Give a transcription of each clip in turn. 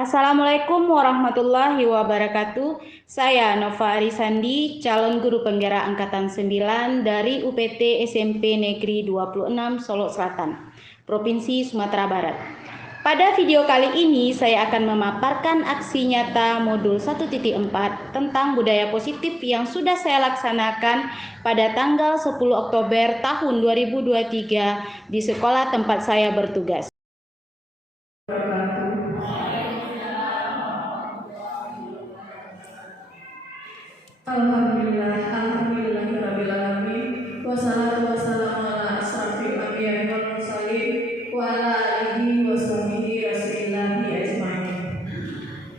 Assalamualaikum warahmatullahi wabarakatuh. Saya Nova Arisandi, calon guru penggerak Angkatan 9 dari UPT SMP Negeri 26 Solo Selatan, Provinsi Sumatera Barat. Pada video kali ini saya akan memaparkan aksi nyata modul 1.4 tentang budaya positif yang sudah saya laksanakan pada tanggal 10 Oktober tahun 2023 di sekolah tempat saya bertugas. Alhamdulillahirrabbilalamin. Wassalatu wassalamu ala asrafil anbiya'i wal mursalin wa ala alihi wa sahbihi rasulillahi ajma'in.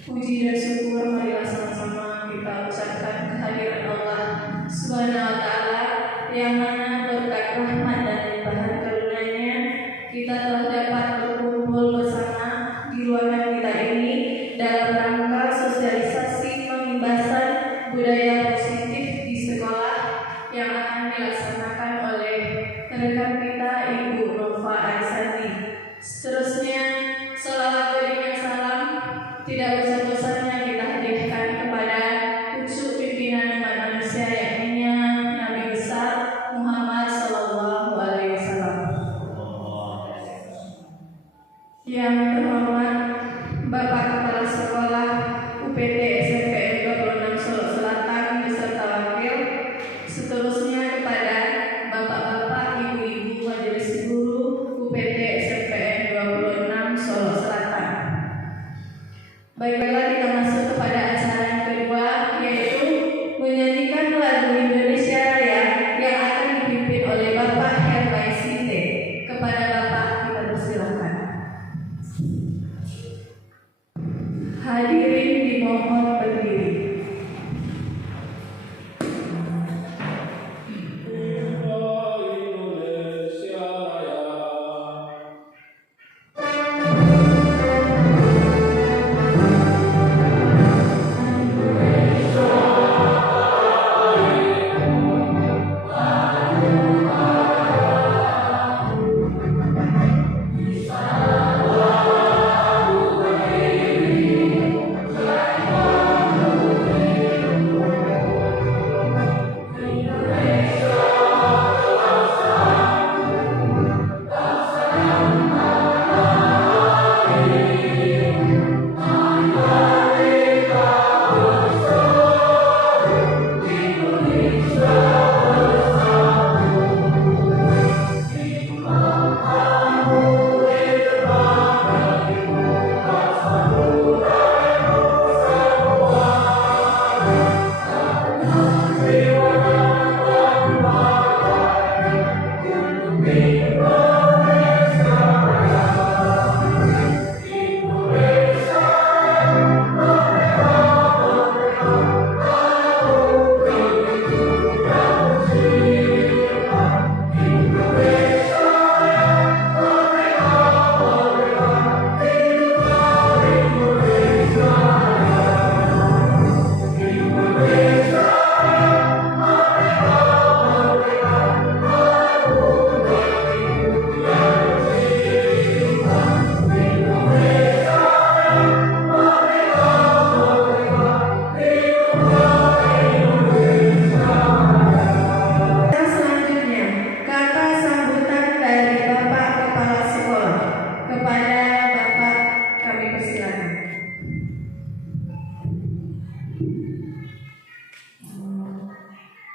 Puji dan syukur marilah sama-sama kita ucapkan kehadiran Allah Subhanahu wa ta'ala, yang mana berkat rahmat dan limpahan karunia-Nya kita telah dapat berkumpul bersama di ruangan kita ini dalam rangka sosialisasi pembahasan budaya positif di sekolah yang akan dilaksanakan oleh rekan kita Ibu Nova Arisandi. Seterusnya, sholawat beriring salam tidak bosan-bosannya kita hadirkan kepada pucuk pimpinan umat manusia, yakni Nabi besar Muhammad Sallallahu Alaihi Wasallam. Yang terhormat Bapak Kepala Sekolah UPT SMPN 26 Solo Selatan beserta wakil. Seterusnya kepada Bapak-bapak, Ibu-ibu Majelis Guru UPT SMPN 26 Solo Selatan. Baiklah, kita masuk kepada acara yang kedua, yaitu menyanyikan lagu Indonesia Raya yang akan dipimpin oleh Bapak Herbai Sinte. Kepada Bapak kita persilakan. Hadirin dimohon berdiri.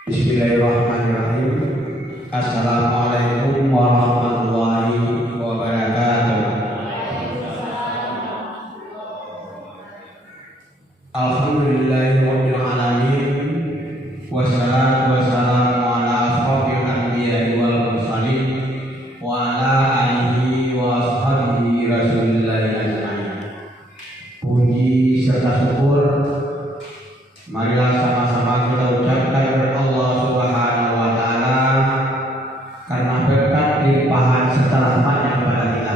Bismillahirrahmanirrahim. Assalamualaikum warahmatullahi wabarakatuh. Alhamdulillahirabbil alamin. Wassalatu wassalamu ala asrofil anbiya'i wal mursalin wa ala alihi wa ashabihi rasulillahi ajma'in. Puji serta syukur marilah sama-sama kita ucapkan kepada Allah Subhanahu wa ta'ala, karena berkat limpahan serta rahmat-Nya kepada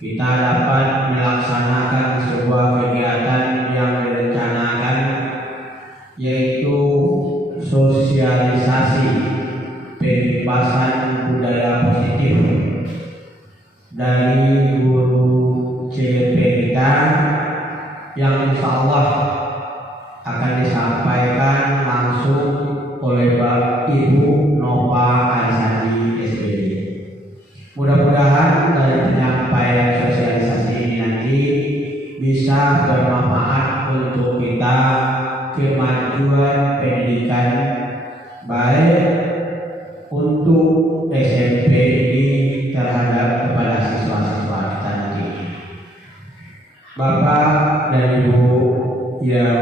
kita dapat melaksanakan sebuah kegiatan yang direncanakan, yaitu sosialisasi pembahasan budaya positif dari guru CP kita yang insya Allah akan disampaikan langsung oleh Ibu Nova Arisandi SPD. Mudah-mudahan dari penyampaian sosialisasi ini nanti bisa bermanfaat untuk kita kemajuan pendidikan baik untuk SMP ini terhadap kepada siswa-siswa kita nanti. Bapak dan Ibu yang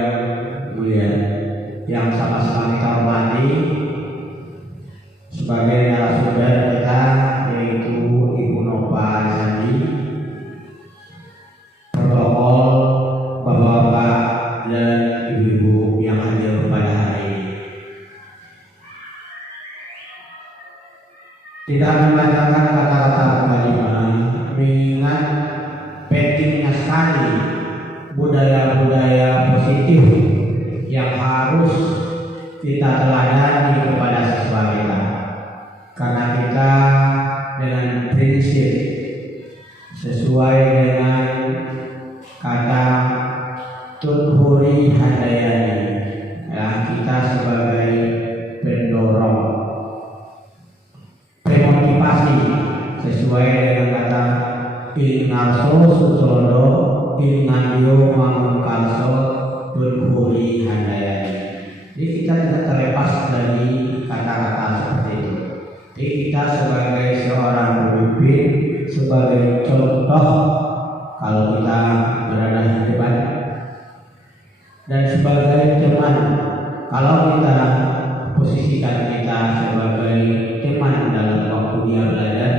mulia, yang sama-sama kita hormati, sebagai narasumber kita yaitu Ibu Nova Arisandi, protokol, bapak-bapak dan ibu-ibu yang hadir pada hari ini. Tidak membacakan kata-kata mukadimah, mengingat pentingnya sekali budaya-budaya positif yang harus kita teladani kepada siswa kita, karena kita dengan prinsip sesuai dengan kata Tunhuri Handayani, ya, kita sebagai pendorong pemotivasi sesuai dengan kata Ingalso Sutrondo Ingandio Mangunkalso Tunhuri Handayani. Jadi kita tidak terlepas dari kata-kata seperti itu. Jadi kita sebagai seorang pemimpin, sebagai contoh kalau kita berada di depan, dan sebagai teman kalau kita posisikan kita sebagai teman dalam waktu dia belajar,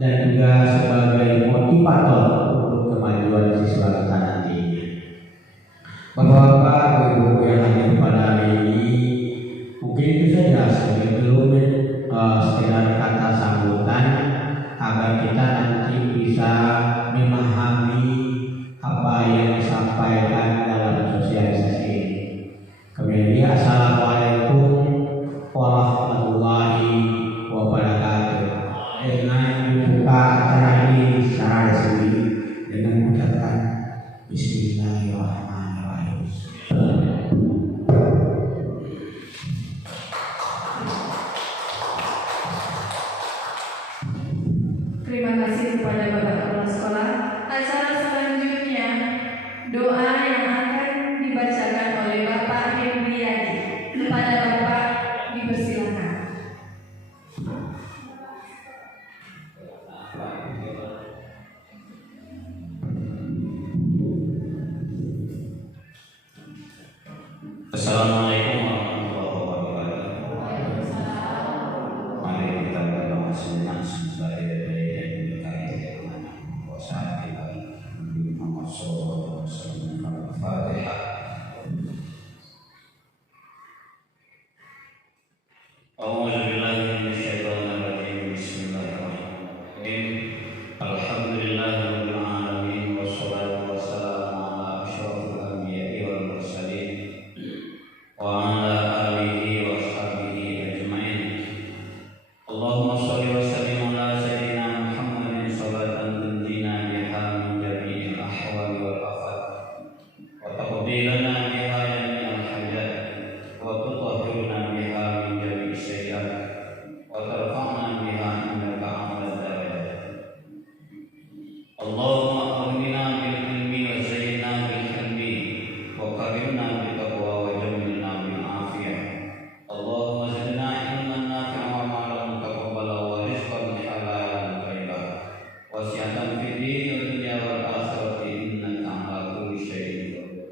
dan juga sebagai motivator untuk kemajuan siswa kita nantinya. Bapak-bapak, ibu yang hadir pada hari ini, mungkin itu saja sebelum sekedar kata sambutan agar kita nanti bisa memahami apa yang disampaikan dalam sosialisasi ini. Kemudian assalamualaikum warahmatullahi wabarakatuh. Dengan membuka acara ini secara resmi dengan mengucapkan Bismillahirrahmanirrahim. Terima kasih kepada Bapak Kepala Sekolah. Acara selanjutnya doa yang akan dibacakan oleh Bapak Hendriadi. Kepada Bapak dipersilakan. Assalamualaikum warahmatullahi wabarakatuh. Mari kita berdoa sejenak sebagai yang berkait dengan kuasa kita. Muhammad sallallahu alaihi wasallam. Al-Fatihah. A'udzu billahi minasyaitonir rajim. Bismillahirrahmanirrahim. Alhamdulillahirabbil alamin wassalatu wassalamu ala asyrofil anbiya'i wal mursalin wa ala alihi wa sahbihi ajma'in. Allahumma shalli wa sallim ala sayyidina Muhammadin salatan tunjina biha min jami'il ahwali wal afat wa taqbilana biha jami'al hajat wa tutahhiruna biha min jami'is sayyi'at wa tarfa'na biha indaka a'la darajat. Allahumma aghnina bil ilmi wa zayyinna bil hilmi wa karimna bil taqwa wa jammilna bil afiyah. Allahumma zidna ilman nafi'an wa ma'lan mutaqabbala wa rizqan halalan thayyiban wa sihatan fid dini wa dunya wal akhirati innaka ala kulli syai'in qadir.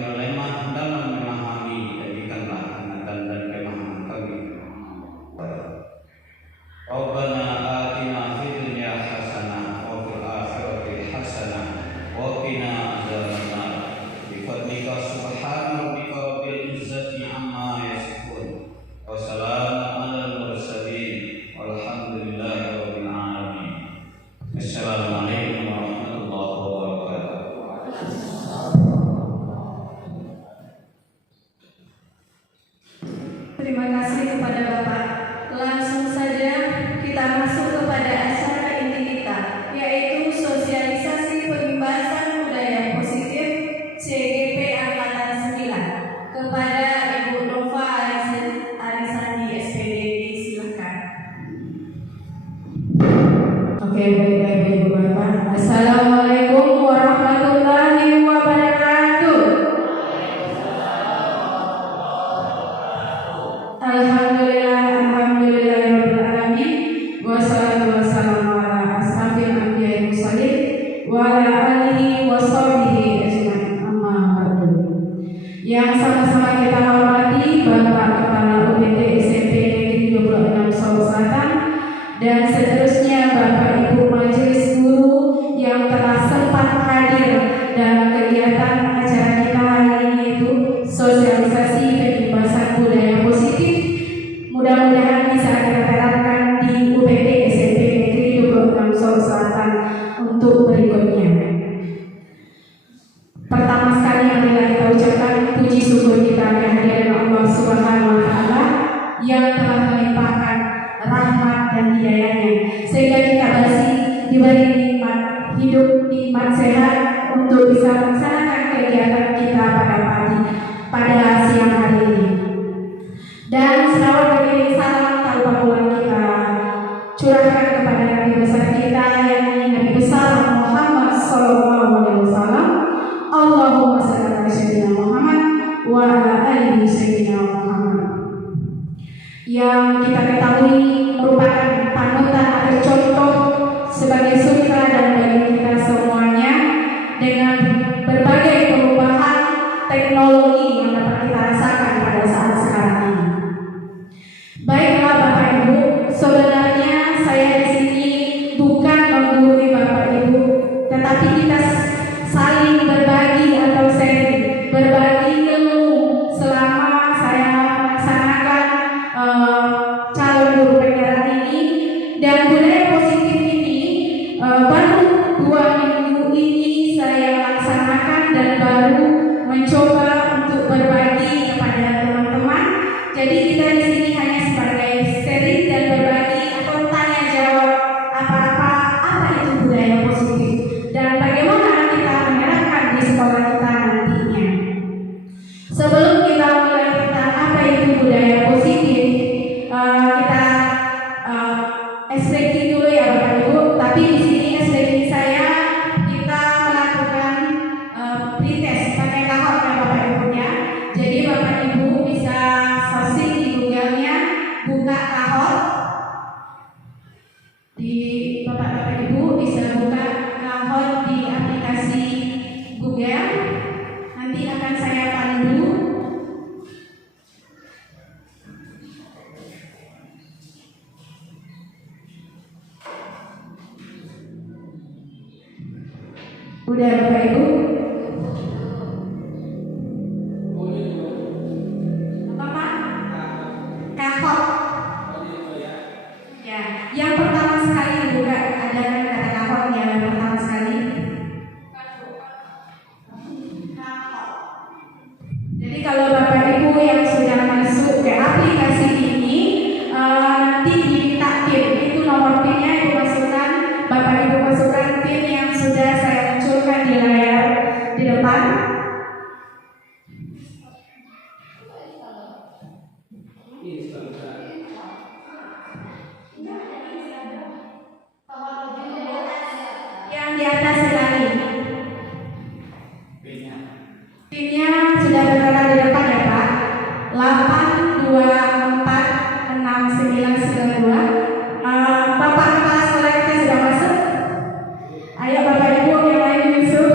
kami lemah dalam memahami, jadikanlah ingatan dan kemahaman kami. Rabbana atina fid dunya hasanah wa fil akhirati hasanah wa qina adzabannar. Bi fadlika subhana rabbika rabbil izzati amma yasifun. Wa salamun alal mursalin walhamdulillahi rabbil alamin. Assalamualaikum warahmatullahi wabarakatuh. Terima kasih kepada Bapak. Langsung saja kita masuk kepada acara inti kita, yaitu sosialisasi pembahasan budaya positif CGP Angkatan 9 kepada Ibu Nova Arisandi SPDD. Silakan. Oke, baik Ibu Bapak. Assalamualaikum warahmatullahi wabarakatuh. Alhamdulillahirrahmanirrahim. Wassalatu wassalamu ala asrafil anbiya'i wal mursalin wa ala alihi wa sahbihi ajma'in. Amma ba'du. Yang sama-sama kita hormati Bapak Kepala UPT SMP Negeri 26 Solo Selatan dan seterusnya Bapak Ibu Majelis Guru yang telah sempat hadir dalam kegiatan acara kita hari ini, yaitu sosialisasi pembahasan budaya positif. Mudah-mudahan bisa kita terapkan di UPT SMP Negeri 26 Solo Selatan untuk berikutnya. Pertama sekali marilah kita ucapkan puji syukur kita kehadiran Allah Subhanahu wa taala yang telah melimpahkan rahmat dan hidayahnya sehingga kita masih diberi nikmat hidup, nikmat sehat untuk bisa melaksanakan kegiatan kita pada siang hari ini. Dan selawat beriring salam tanpa pulang kita curahkan kepada Nabi besar kita, yakni Nabi besar Muhammad Sallallahu Alaihi Wasallam. Allahumma shalli ala sayyidina Muhammad wa ala alihi sayyidina Muhammad. Yang kita ketahui merupakan panutan atau contoh sebagai sutra dan bagi kita semuanya dengan berbagai perubahan teknologi yang dapat kita rasakan pada saat sekarang ini. Baiklah Bapak Ibu, sebenarnya saya di sini bukan menggurui Bapak Ibu, tetapi kita saling berbagi atau sharing, berbagi ilmu selama saya melaksanakan calon guru penggerak ini. Dan budaya positif ini baru 2 minggu ini saya laksanakan dan baru mencoba untuk berbagi kepada teman-teman. Jadi kita di sini hanya sebagai sharing dan berbagi atau tanya jawab apa itu budaya positif dan bagaimana kita menerapkan di sekolah kita nantinya. Sebelum kita mulai tentang apa itu budaya positif, kita explaining dulu ya Bapak Ibu. Tapi di sini explaining saya kita melakukan pretest pakai kahot ya Bapak Ibunya. Jadi Bapak Ibu bisa searching di Google-nya, buka kahot. Di Bapak Ibu bisa buka kahot di aplikasi Google. Nanti akan saya pandu. Udah Bapak Ibu? Apa Pak? Kahot. Ya, yang pertama sekali buka, ada kata kahot yang pertama sekali. Kahot. Jadi kalau Bapak Ibu yang sudah masuk ke aplikasi ini, nanti diminta PIN. Itu nomor PIN-nya Ibu masukkan. Bapak Ibu masukkan PIN yang sudah saya munculkan di layar di depan. Yang di atas sekali. PIN-nya sudah tertera di depan ya Pak. 8246992. Bapak kepala sekolah kita sudah masuk. Ayo Bapak Ibu yang lain masuk.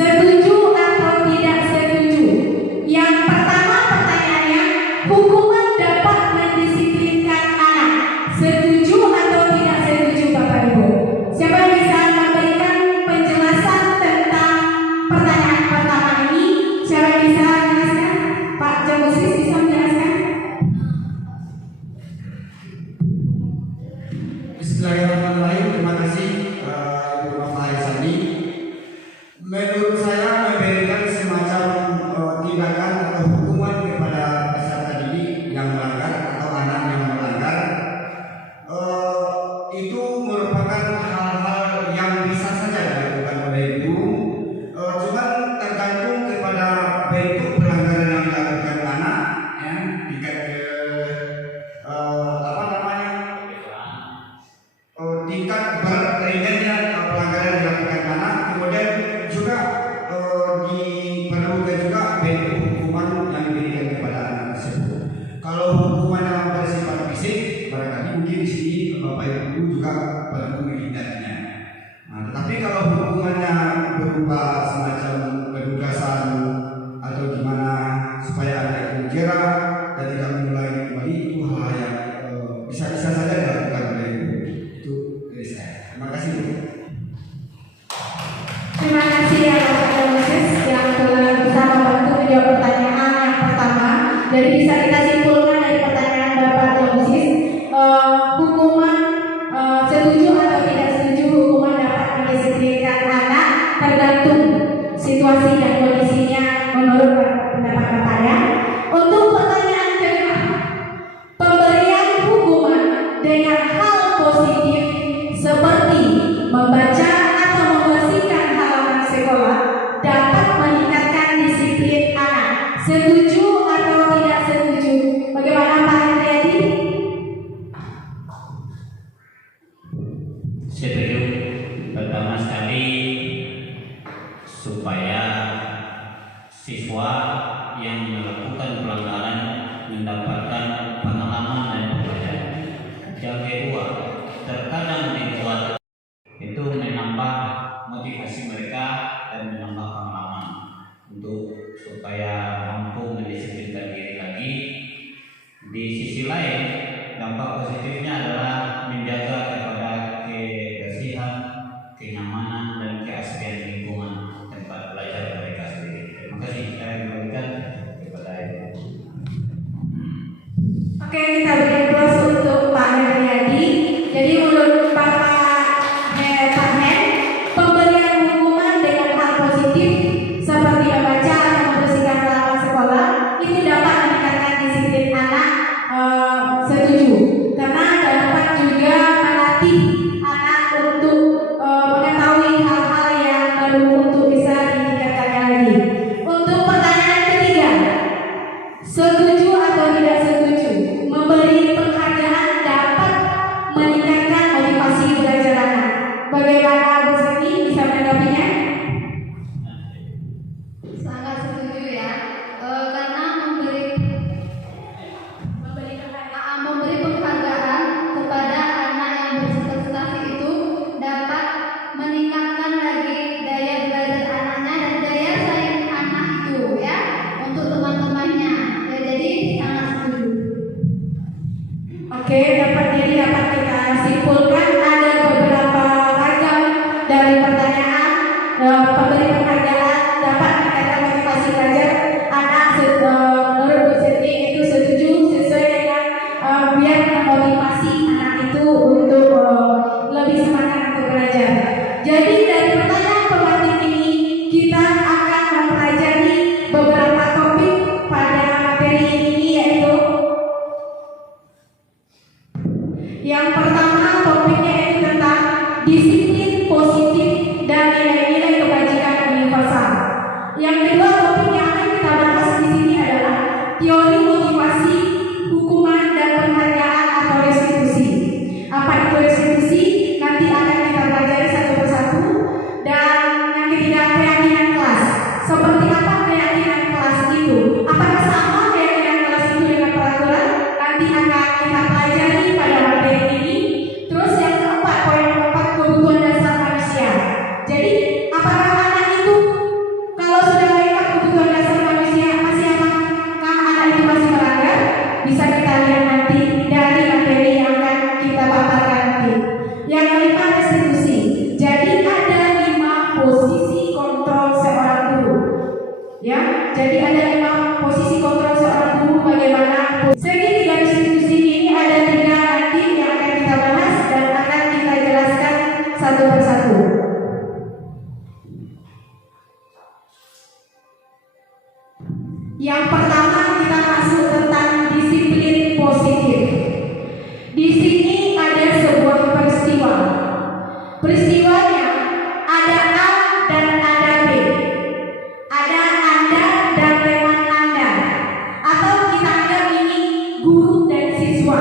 Setuju atau tidak setuju? Yang pertama pertanyaannya, hukuman dapat mendisiplinkan anak. Setuju atau tidak setuju Bapak Ibu? Siapa yang bisa memberikan penjelasan tentang pertanyaan pertama ini? Siapa yang bisa menjelaskan? Pak Jamusis bisa menjelaskan? Bismillahirrahmanirrahim. Terima kasih Ibu Nova Arisani. Menurut saya memberikan semacam tindakan atau hukuman kepada peserta didik yang melanggar atau anak yang melanggar itu merupakan hal-hal yang bisa saja dilakukan oleh ibu. Cuma tergantung kepada bentuk pelanggaran yang dilakukan anak, ya, tingkat tingkat berat ringannya pelanggaran yang dilakukan anak, kemudian juga diperlukan juga bentuk hukuman yang diberikan kepada anak tersebut. Kalau hukuman yang bersifat fisik, barangkali mungkin di sini Bapak Ibu juga perlu menghindarinya. Nah, tetapi kalau hukumannya berupa semacam penugasan atau gimana supaya anak itu jerah dan tidak mengulangi kembali, itu hal yang bisa saja dilakukan oleh ibu. Itu dari saya. Terima kasih Bu. Terima kasih ya Bapak Jamusis yang telah bisa membantu menjawab pertanyaan yang pertama. Jadi bisa kita simpulkan dari pertanyaan Bapak Jamusis, hukuman setuju atau tidak setuju hukuman dapat mendisiplinkan anak tergantung situasi dan kondisinya menurut pendapat Bapak ya. Untuk pertanyaan kedua, pemberian hukuman dengan hal positif seperti membaca atau membersihkan halaman sekolah dapat meningkatkan disiplin anak. Setuju atau tidak setuju? Bagaimana Pak Hendriadi? Setuju. Pertama sekali supaya siswa yang melakukan pelanggaran mendapatkan pengalaman dan pembelajaran. Yang kedua, terkadang dibuat itu menambah motivasi mereka dan menambah pengalaman untuk supaya mampu mendisiplinkan diri lagi. Di sisi lain, dampak positifnya adalah menjaga kepada kebersihan, kenyamanan dan keaslian lingkungan tempat belajar mereka sendiri. Terima kasih. Saya kembalikan kepada Ibu. Oke, kita berikan plus untuk Pak Hendriadi. Jadi menurut Bapak Hen, pemberian hukuman dengan hal positif seperti membaca atau membersihkan halaman sekolah itu dapat meningkatkan disiplin anak. Setuju, karena dapat juga melatih anak untuk mengetahui hal-hal yang baru untuk bisa ditingkatkan lagi. Untuk pertanyaan ketiga, setuju atau tidak setuju? Memberi penghargaan dapat meningkatkan motivasi belajar anak. Bagaimana Bu Siti bisa menanggapinya? Sangat setuju ya, karena memberi penghargaan kepada anak yang berprestasi itu dapat meningkatkan lagi daya belajar anaknya dan daya saing anak itu ya untuk teman-temannya. Ya, jadi sangat setuju. Oke, dapat kita simpulkan ada beberapa ragam dari pertanyaan. Pemberi penghargaan dapat meningkatkan motivasi belajar anak. Menurut Bu Siti itu setuju sesuai dengan biar memotivasi anak itu untuk lebih semangat untuk belajar. Jadi dari pertanyaan pembatik ini kita akan mempelajari beberapa topik pada materi ini, yaitu Ya, jadi ada 5 posisi kontrol seorang guru bagaimana. Segi 3 institusi ini ada 3 nanti yang akan kita bahas dan akan kita jelaskan satu persatu. Yang pertama kita masuk tentang disiplin positif. Di sini ada sebuah peristiwa. Peristiwanya ada A dan ada B. Ada Anda dan teman Anda. Atau kita anggap ini guru dan siswa.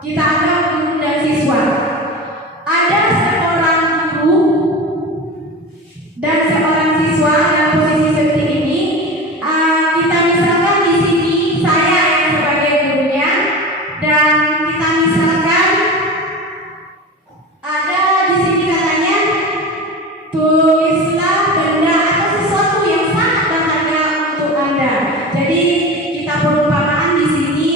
Kita anggap guru dan siswa. Ada seorang guru dan seorang siswa dalam posisi seperti ini. Kita misalkan di sini saya yang sebagai gurunya, dan kita misalkan ada di sini katanya tulislah benda atau sesuatu yang sangat berharga untuk Anda. Jadi kita perumpamaan di sini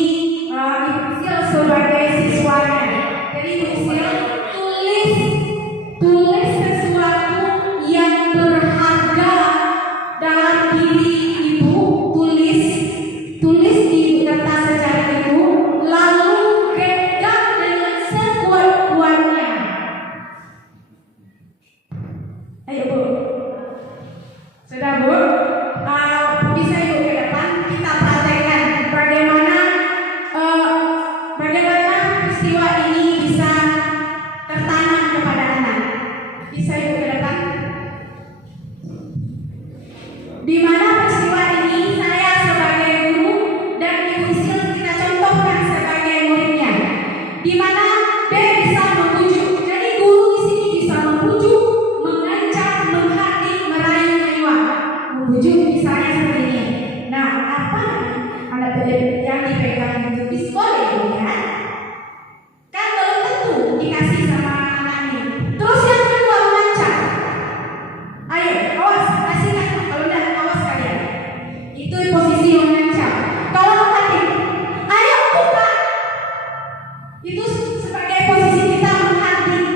Ibu Sil sebagai siswanya. Jadi Ibu Sil tulis sesuatu yang berharga dalam diri Ibu, tulis di kertas secara Ibu, lalu genggam dengan sekuat-kuatnya. Ayo Bu, sudah Bu? Bisa Ibu ke depan kita praktekkan bagaimana peristiwa ini bisa tertanam kepada anak. Bisa Ibu ke depan? Di mana peristiwa ini saya sebagai guru dan Ibu Sil kita contohkan sebagai muridnya. Di mana B bisa membujuk. Jadi guru di sini bisa membujuk, mengancam, menghardik, merayu, menyuap. Membujuk misalnya seperti ini. Nah, apa anak yang dipegang itu pistol itu kan? Kan belum tentu dikasih sama anak ini. Terus yang kedua mengancam. Ayo, awas, kasihkan. Kalau tidak, awas kalian. Itu posisi yang mengancam. Kalau menghardik, ayo buka. Itu sebagai posisi kita menghardik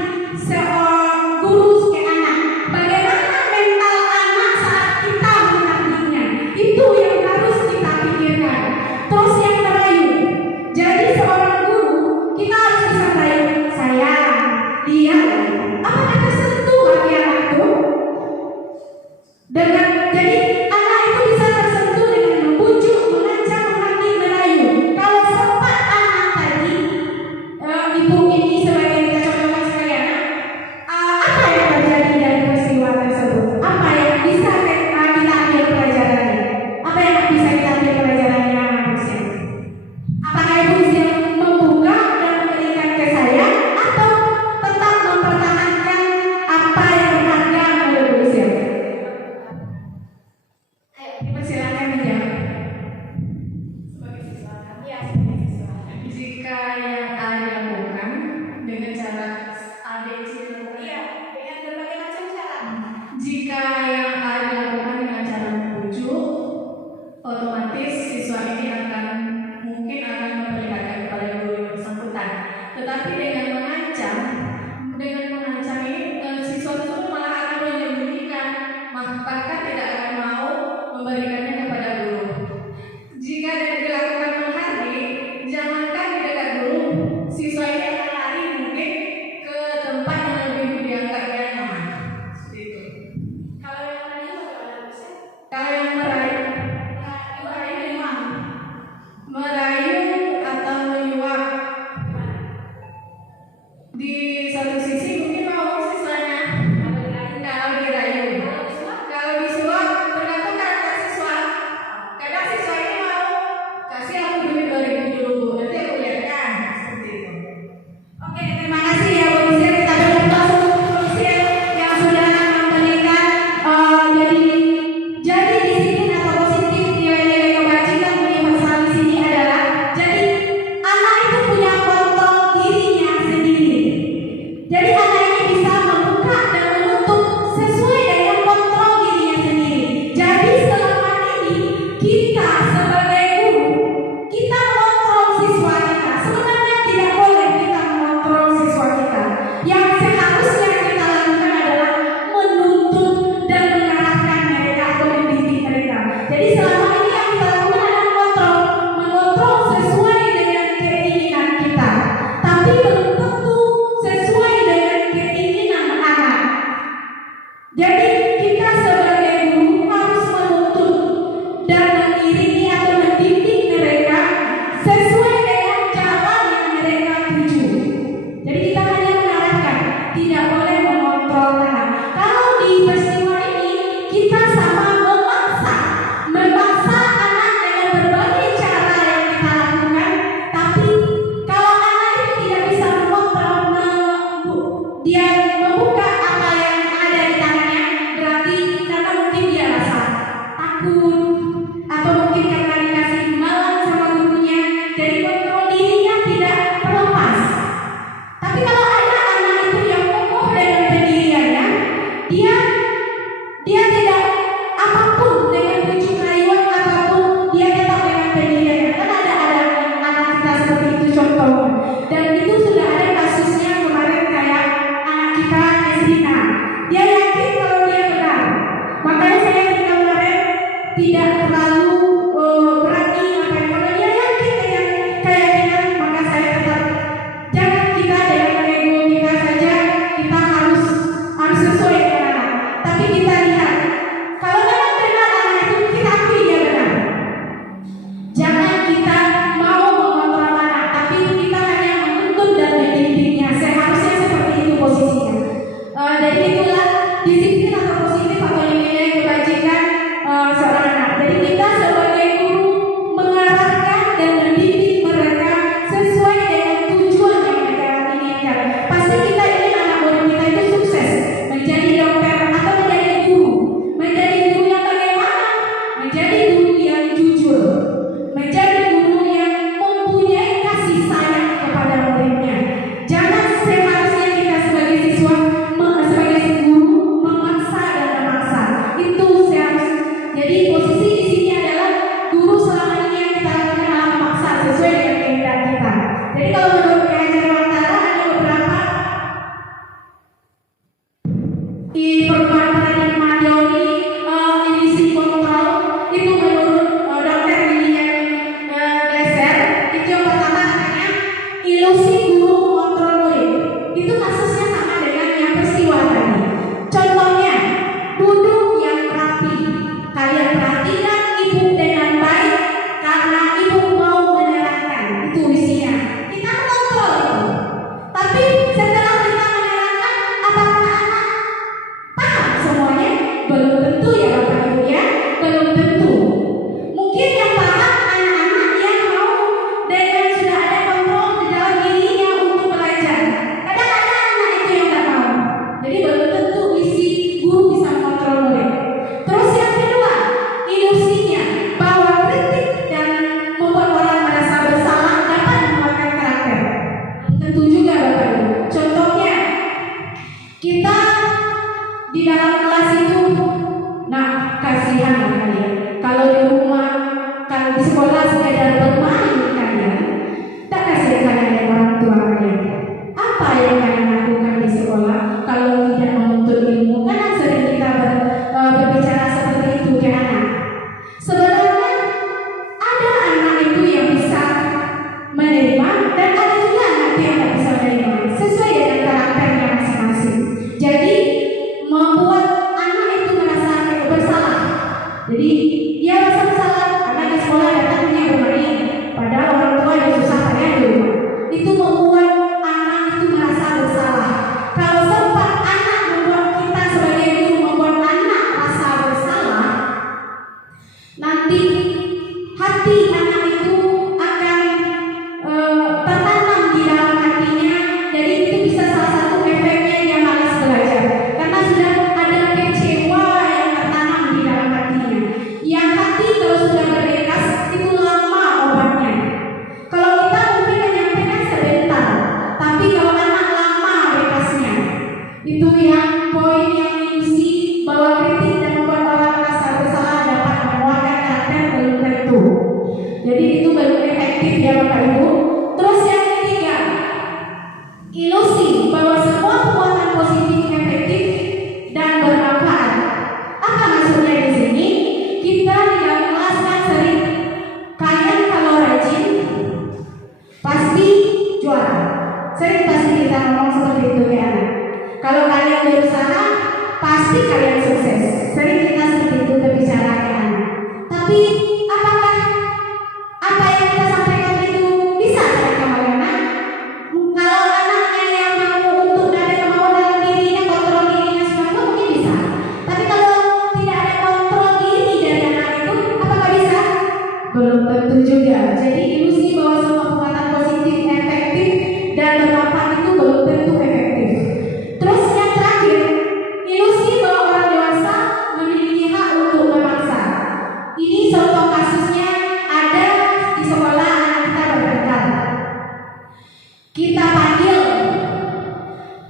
seorang guru ke anak. Bagaimana mental anak saat kita menghardiknya? Itu yang harus kita pikirkan. Terus yang merayu. Jadi seorang guru kita harus bisa merayu. Sayang, lihat, apakah tersentuh hati anakku? Jadi anak itu bisa tersentuh dengan membujuk, mengancam, menghardik, merayu. Kalau sempat anak tadi, ibu ini sebagai kita contohkan sekalian, apa yang terjadi dari peristiwa tersebut? Apa yang bisa kita ambil pelajarannya? Apa yang bisa kita ambil pelajarannya, Bu Sil? Apakah Ibu Sil membuka dan memberikan ke saya, atau tetap mempertahankan apa yang berharga menurut Bu Sil? Ayo, dipersilakan menjawab. Sebagai siswa, ya, sebagai siswa. Jika yang A dilakukan dengan cara A, B, C dilakukan, iya, dengan berbagai macam cara. Jika yang A dilakukan dengan cara membujuk, otomatis siswa ini mungkin akan memperlihatkan kepada guru yang bersangkutan. Tetapi dengan mengancam ini siswa tersebut malah akan menyembunyikan, bahkan tidak akan mau memberikannya kepada guru. Jika dilakukan menghardik, jangankan di dekat guru, siswa ini akan lari mungkin ke tempat yang lebih dianggapnya nyaman. Seperti itu. Kalau yang merayu bagaimana Bu Sil? Kalau yang merayu memang merayu atau menyuap. Di satu sisi mungkin mau siswanya kalau dirayu. Kalau disuap tergantung karakter siswa. tidak terlalu berani apa kalau dia yakin dengan keyakinan maka saya tetap jangan kita dengan ego kita saja kita harus sesuai dengan anak. Tapi kita lihat kalau memang benar anak itu kita akui dia benar. Jangan kita mau mengontrol anak, tapi kita hanya menuntut dan membimbingnya. Seharusnya seperti itu posisinya. Jadi itulah disiplin atau positif atau nilai kebajikan seorang anak. Jadi kita sebagai guru mengarahkan dan mendidik mereka sesuai dengan tujuan yang mereka inginkan. Pasti kita ingin anak murid kita itu sukses, menjadi dokter atau menjadi guru. Menjadi guru yang bagaimana? Menjadi guru yang jujur, menjadi guru yang mempunyai kasih sayang kepada muridnya. Jangan seharusnya kita sebagai siswa sebagai guru memaksa dan memaksa. Itu seharusnya. Jadi posisi di sini adalah guru selama ini yang kita lakukan adalah memaksa sesuai dengan keinginan kita. Jadi kalau menurut pengajar Wantara ada beberapa di perubahan paradigma teori ilusi kontrol itu menurut Dr. William Glasser itu yang pertama namanya ilusi guru mengontrol murid. Itu kasusnya sama dengan yang peristiwa tadi. Contohnya duduk yang rapi. Kalian perhatikan ibu dengan baik karena ibu mau menerangkan. Itu isinya. Kita mengontrol itu. Tapi setelah kita menerangkan, apakah anak paham semuanya? Belum tentu ya Bapak Ibu ya. Belum tentu. Mungkin yang paham anak-anak yang mau dengan sudah ada kontrol di dalam dirinya untuk belajar. Kadang-kadang anak itu yang tidak mau. Jadi belum tentu isi guru bisa mengontrol murid. Terus yang kedua, ilusinya bahwa kritik dan membuat orang merasa bersalah dapat menguatkan karakter. Tentu juga Bapak Ibu. Contohnya, kita di dalam kelas itu, nah kasihan kalian. Kalau di rumah, kalau di sekolah sekedar bermain kalian, tak kasihan kalian dengan orang tua kalian. Apa yang kalian lakukan di sekolah kalau tidak menuntut ilmu? Kan sering kita berbicara seperti itu ke anak. Sebenarnya ada anak itu yang bisa menerima dan ada juga anak yang tidak bisa menerima sesuai dengan karakternya masing-masing. Jadi membuat anak itu merasa bersalah. Jadi dia merasa bersalah karena di sekolah datangnya bermain, padahal orang tua yang susah payah di rumah. Itu membuat anak itu merasa bersalah. Kalau sempat anak membuat kita sebagai guru membuat anak merasa bersalah, nanti hati anak itu akan tertanam di dalam hatinya. Jadi itu bisa salah satu efeknya dia malas belajar karena sudah ada kecewa yang tertanam di dalam hatinya. Yang hati kalau sudah berbekas itu lama obatnya. Kalau kita mungkin menyampaikan sebentar, tapi kalau anak lama bekasnya. Itu yang poin yang ilusi bahwa kritik dan membuat orang merasa bersalah dapat menguatkan karakter belum tentu. Jadi itu belum efektif ya Bapak Ibu. Terus yang ketiga, ilusi bahwa semua perbuatan positif efektif dan bermanfaat. Apa maksudnya di sini? Kita di dalam kelas kan sering kalian kalau rajin pasti juara. Sering pasti kita ngomong seperti itu ya anak. Kalau kalian berusaha pasti kalian sukses. Sering kita seperti itu berbicara ke anak. Tapi apakah apa yang kita sampaikan itu bisa mereka bagaimana? Kalau anaknya yang mau untuk ada kemauan dalam dirinya, kontrol dirinya semua mungkin bisa. Tapi kalau tidak ada kontrol diri dari anak itu, apakah bisa? Belum tentu juga. Jadi ilusi bahwa semua perbuatan positif efektif dan bermanfaat itu belum tentu efektif. Terus yang terakhir, ilusi bahwa orang dewasa memiliki hak untuk memaksa. Ini contoh kasusnya ada di sekolah anak kita bertengkar. Kita panggil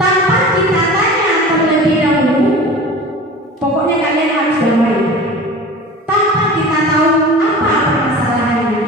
tanpa kita tanya terlebih dahulu. Pokoknya kalian harus bermain. Tanpa kita tahu apa permasalahannya.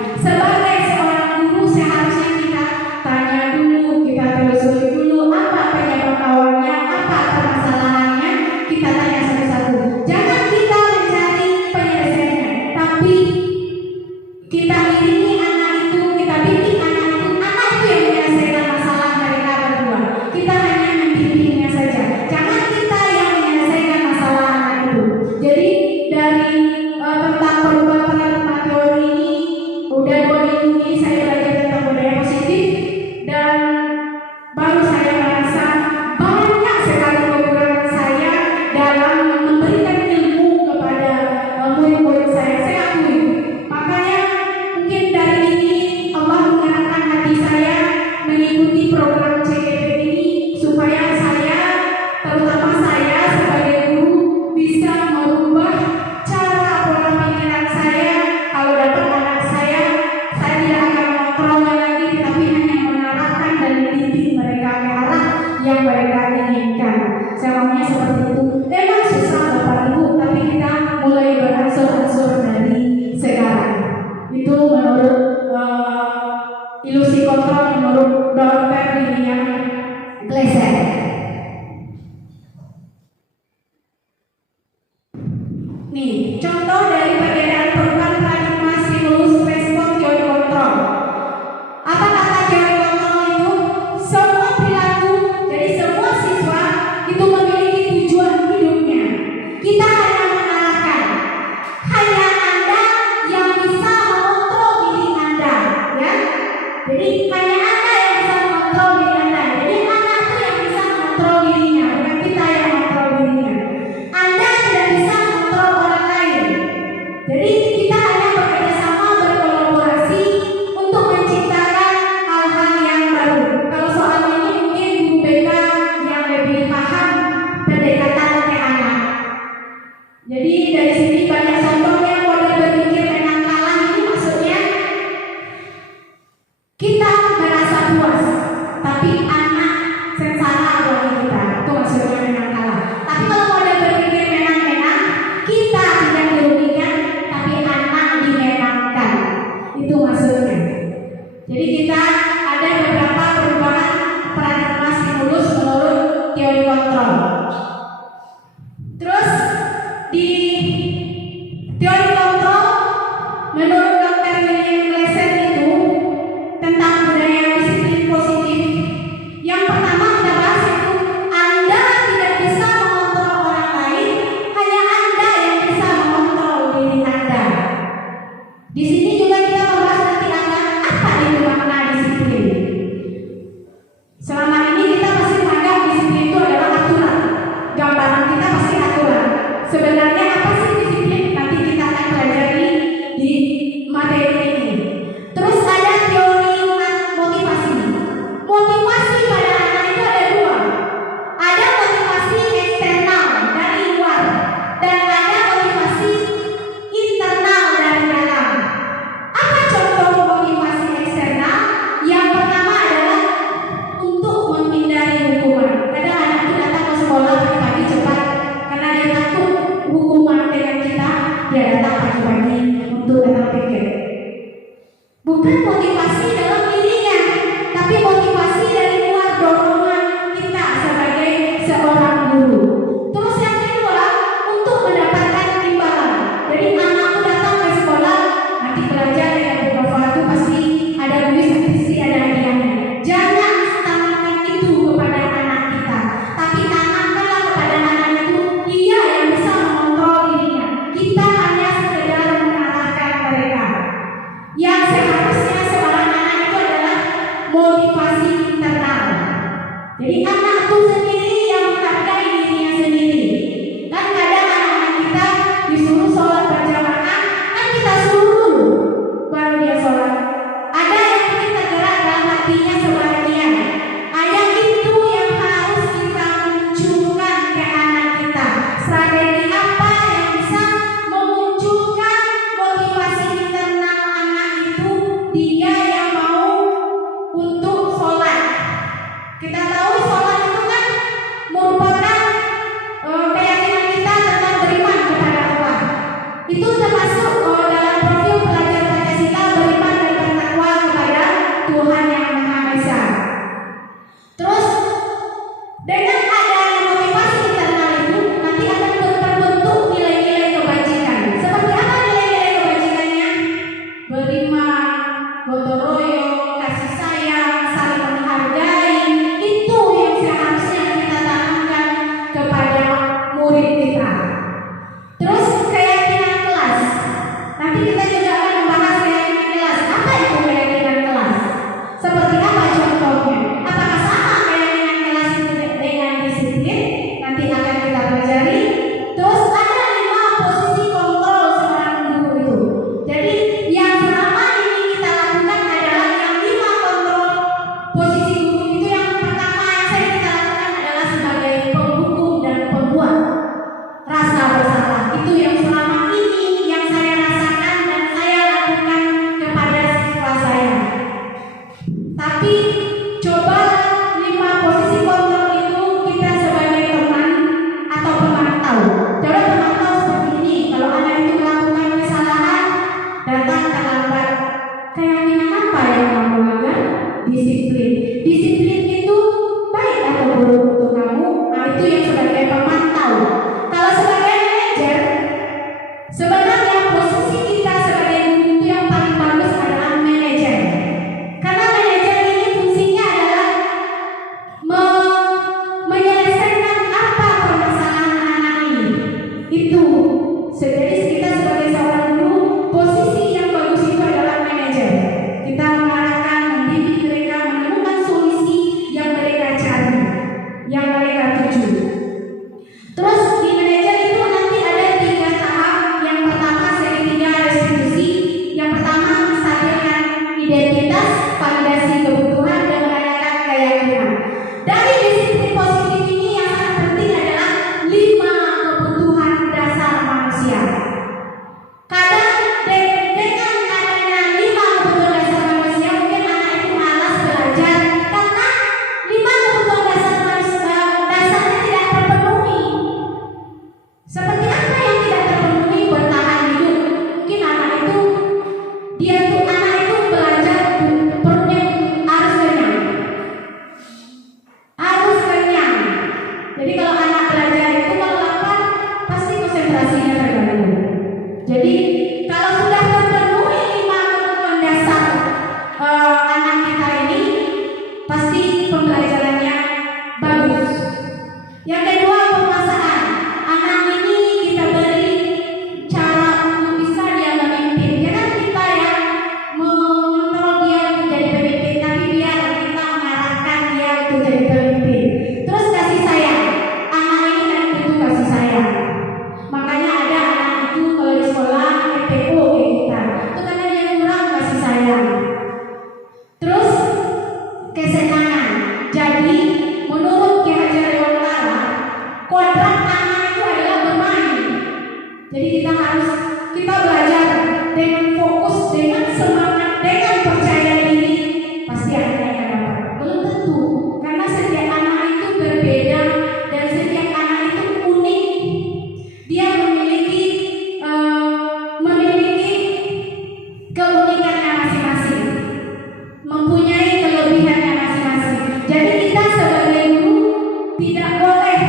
dikontrol menurut dokter diri yang Gleser. Nih, contoh dari perbedaan perubahan paradigma stimulus respon teori kontrol. Apa kata teori kontrol itu? Semua perilaku dari semua siswa itu memiliki tujuan hidupnya. Kita hanya mengarahkan. Hanya Anda yang bisa mengontrol diri Anda, ya. Jadi hanya Anda yang bisa mengontrol diri Anda. Jadi anak itu yang bisa mengontrol dirinya, bukan kita yang mengontrol dirinya. Anda tidak bisa mengontrol orang lain. Jadi kita hanya bekerja sama, berkolaborasi untuk menciptakan hal-hal yang baru. Kalau soal ini mungkin Guru BK yang lebih paham pendekatan ke anak. Jadi dari sini banyak contohnya model berpikir dengan kalah ini maksudnya kita merasa puas, tapi anak sengsara bagi kita. Itu maksudnya menang kalah. Tapi kalau model berpikir menang-menang, kita tidak dirugikan, tapi anak dimenangkan. Itu maksudnya. Jadi kita ada beberapa perubahan paradigma stimulus menurut teori kontrol. Terus di teori kontrol menurut Dr. William Glasser itu tentang budaya disiplin positif. Yang pertama kita bahas itu Anda tidak bisa mengontrol orang lain, hanya Anda yang bisa mengontrol diri Anda. Di sini juga kita membahas nanti apa itu makna disiplin. Selama ini kita masih menganggap disiplin itu adalah aturan. Gambaran kita pasti aturan. Sebenarnya apa sih disiplin? Nanti kita akan pelajari di materi ini. Terus ada teori motivasi. Motivasi pada anak itu ada dua. Ada motivasi eksternal dari luar dan ada motivasi internal dari dalam. Apa contoh motivasi eksternal? Yang pertama adalah untuk menghindari hukuman. Kadang anak itu datang ke sekolah pagi-pagi cepat karena dia takut hukuman dengan kita. Dia datang pagi-pagi untuk datang piket. Bukan motivasi dalam dirinya, tapi motivasi dari luar dorongan kita sebagai seorang guru. Terus yang kedua, untuk mendapatkan imbalan. Jadi anakku datang ke sekolah, nanti belajar dengan beberapa itu pasti ada duit, pasti ada hadiahnya. Jangan tanamkan itu kepada anak kita, tapi tanamkanlah kepada anak itu dia yang bisa mengontrol dirinya. Kita hanya sekedar mengarahkan mereka. Yang seharusnya seorang anak itu adalah motivasi Sebenarnya posisi kita sebagai guru itu yang paling bagus adalah manajer. Karena manajer ini fungsinya adalah menyelesaikan apa permasalahan anak ini. Itu. Jadi kita sebagai seorang guru, posisi yang bagus itu adalah manajer. Kita mengarahkan, mendidik mereka, menemukan solusi yang mereka cari, yang mereka tuju. Terus di manajer itu nanti ada 3 tahap. Yang pertama segitiga restitusi. Yang pertama menstabilkan identitas, validasi kebutuhan, dan merayakan keyakinan. Dari disiplin positif ini yang sangat penting adalah 5 kebutuhan dasar manusia. Kadang dengan adanya 5 kebutuhan dasar manusia mungkin anak itu malas belajar karena 5 kebutuhan dasar dasarnya tidak terpenuhi. Seperti apa yang tidak terpenuhi? Bertahan hidup. Mungkin anak itu belajar perutnya harus kenyang. Harus kenyang. Jadi kalau anak belajar itu kalau lapar pasti konsentrasinya terganggu. Jadi kalau sudah terpenuhi 5 kebutuhan dasar anak kita ini, pasti pembelajarannya bagus. Yang kedua, penguasaan. Anak ini kita beri cara untuk bisa dia memimpin. Jangan kita yang mengontrol dia untuk jadi pemimpin, tapi biar kita mengarahkan dia untuk jadi pemimpin. Terus kasih sayang. Anak ini kan butuh kasih sayang. Makanya ada anak itu kalau di sekolah EPO kayak kita. Itu karena dia kurang kasih sayang. Terus kesenangan. Jadi menurut Ki Hajar Dewantara, kodrat anak itu adalah bermain. Jadi kita belajar dengan fokus, dengan semangat, dengan percaya diri, pasti anaknya akan dapat. Belum tentu, karena setiap anak itu berbeda dan setiap anak itu unik. Dia memiliki keunikannya masing-masing, mempunyai kelebihannya masing-masing. Jadi kita sebagai guru tidak boleh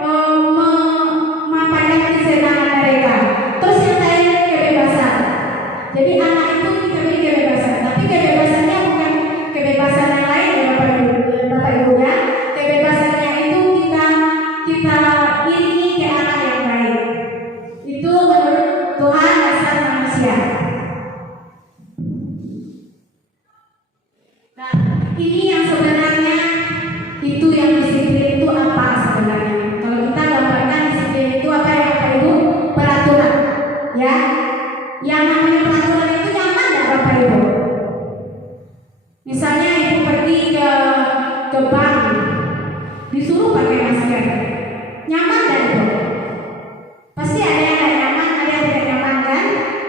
memanfaatkan kesenangan mereka. Terus yang lain kebebasan. Jadi anak itu kita beri kebebasan, tapi kebebasannya bukan kebebasan yang lain ya Bapak Ibu ya. Kebebasannya itu kita iringi ke arah yang baik. Itu menurut Tuhan dasar manusia. Nah, ini yang sebenarnya itu yang disiplin itu apa sebenarnya? Kalau kita gambarkan disiplin itu apa ya Bapak Ibu? Peraturan, ya. Yang namanya peraturan itu nyaman nggak Bapak Ibu? Misalnya ibu pergi ke bank, disuruh pakai masker, nyaman nggak itu? Pasti ada yang nggak nyaman, ada yang tidak nyaman kan?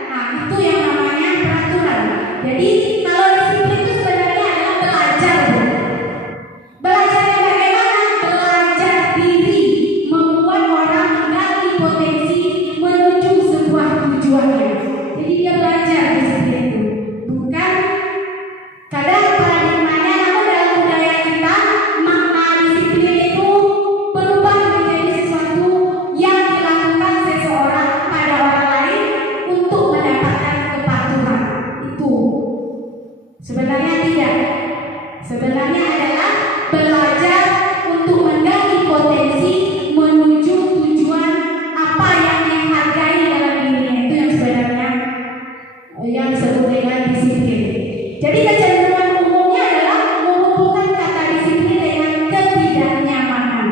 Nah, itu yang namanya peraturan. Jadi kalau disiplin itu sebenarnya adalah belajar. Belajar yang bagaimana? Belajar diri, membuat orang menggali potensi menuju sebuah tujuannya. Jadi dia belajar disiplin itu. Bukan kadang paradigmanya, namun dalam budaya kita makna disiplin itu berubah menjadi sesuatu yang dilakukan seseorang pada orang lain untuk mendapatkan kepatuhan. Itu sebenarnya tidak. Sebenarnya adalah belajar untuk menggali potensi menuju tujuan apa yang dihargai dalam dirinya. Itu yang sebenarnya yang disebut dengan disiplin. Jadi kecenderungan umumnya adalah menghubungkan kata disiplin dengan ketidaknyamanan.